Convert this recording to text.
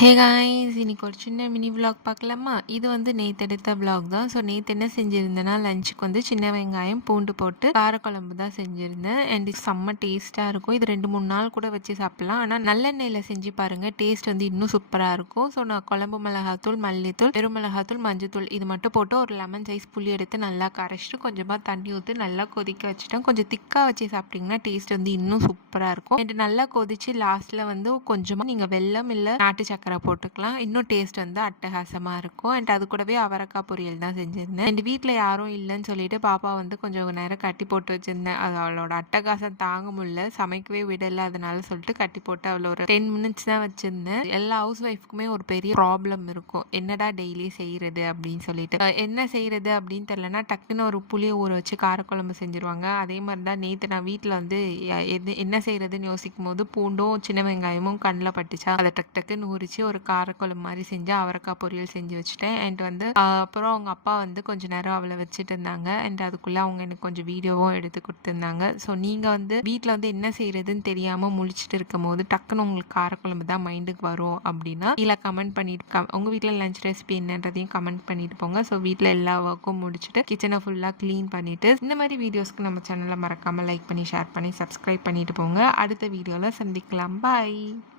Hey guys, இன்னைக்கு ஒரு சின்ன மினி விலாக் பார்க்கலாமா? இது வந்து நேத்து எடுத்த விலாக் தான். ஸோ நேத்து என்ன செஞ்சிருந்தேன்னா, லஞ்சுக்கு வந்து சின்ன வெங்காயம், பூண்டு போட்டு காரக்குழம்பு தான் செஞ்சிருந்தேன். அண்ட் இது செம்ம டேஸ்ட்டாக இருக்கும். இது 2, 3 நாள் கூட வச்சு சாப்பிடலாம். ஆனால் நல்லெண்ணெயில் செஞ்சு பாருங்கள், டேஸ்ட் வந்து இன்னும் சூப்பராக இருக்கும். ஸோ நான் குழம்பு மிளகாத்தூள், மல்லித்தூள், வெறும் மிளகாத்தூள், மஞ்சத்தூள் இது மட்டும் போட்டு ஒரு லெமன் சைஸ் புளி எடுத்து நல்லா கரைச்சிட்டு கொஞ்சமாக தண்ணி ஊற்றி நல்லா கொதிக்க வச்சுட்டேன். கொஞ்சம் திக்காக வச்சு சாப்பிட்டிங்கன்னா டேஸ்ட் வந்து இன்னும் சூப்பராக இருக்கும். அண்ட் நல்லா கொதிச்சு லாஸ்ட்டில் வந்து கொஞ்சமாக நீங்கள் வெல்லம் இல்லை நாட்டு சக்கரை போட்டுக்கலாம். இன்னும் டேஸ்ட் வந்து அட்டகாசமாக இருக்கும். அண்ட் அது கூடவே அவரைக்காய் பொரியல் தான் செஞ்சுருந்தேன். என் வீட்டில் யாரும் இல்லைன்னு சொல்லிட்டு பாப்பா வந்து கொஞ்சம் நேரம் கட்டி போட்டு வச்சுருந்தேன். அது அவளோட அட்டகாசம் தாங்க முடியல, சமைக்கவே விடலை. அதனால சொல்லிட்டு கட்டி போட்டு அவளை ஒரு 10 மினிட்ஸ் தான் வச்சுருந்தேன். எல்லா ஹவுஸ் ஒய்ஃப்க்குமே ஒரு பெரிய ப்ராப்ளம் இருக்கும், என்னடா டெய்லி செய்கிறது அப்படின்னு சொல்லிட்டு. என்ன செய்கிறது அப்படின்னு தெரிலனா டக்குன்னு ஒரு புளியை ஊற வச்சு காரக்குழம்பு செஞ்சுருவாங்க. அதே மாதிரி தான் நேற்று நான் வீட்டில் வந்து என்ன செய்கிறதுன்னு யோசிக்கும் போது பூண்டும் சின்ன வெங்காயமும் கண்ணில் பட்டுச்சா, அதை டக்கு டக்குன்னு உரிச்சு ஒரு காரக்குழம்பு மாதிரி செஞ்சு அவரைக்காய் பொரியல் செஞ்சு வச்சுட்டேன். அண்ட் வந்து அப்புறம் அவங்க அப்பா வந்து கொஞ்சம் நேரம் அவளை வச்சுட்டு இருந்தாங்க. அண்ட் அதுக்குள்ளே அவங்க எனக்கு கொஞ்சம் வீடியோவும் எடுத்து கொடுத்துருந்தாங்க. ஸோ நீங்கள் வந்து வீட்டில் வந்து என்ன செய்கிறதுன்னு தெரியாமல் முழிச்சிட்டு இருக்கும் போது டக்குன்னு உங்களுக்கு காரக்குழம்பு தான் மைண்டுக்கு வரும் அப்படின்னா இல்லை கமெண்ட் பண்ணிட்டு உங்கள் வீட்டில் லஞ்ச் ரெசிபி என்னன்றதையும் கமெண்ட் பண்ணிட்டு போங்க. ஸோ வீட்டில் எல்லா ஒர்க்கும் முடிச்சுட்டு கிச்சனை ஃபுல்லாக க்ளீன் பண்ணிவிட்டு இந்த மாதிரி வீடியோஸ்க்கு நம்ம சேனலை மறக்காமல் லைக் பண்ணி ஷேர் பண்ணி சப்ஸ்கிரைப் பண்ணிட்டு போங்க. அடுத்த வீடியோவில் சந்திக்கலாம். பாய்.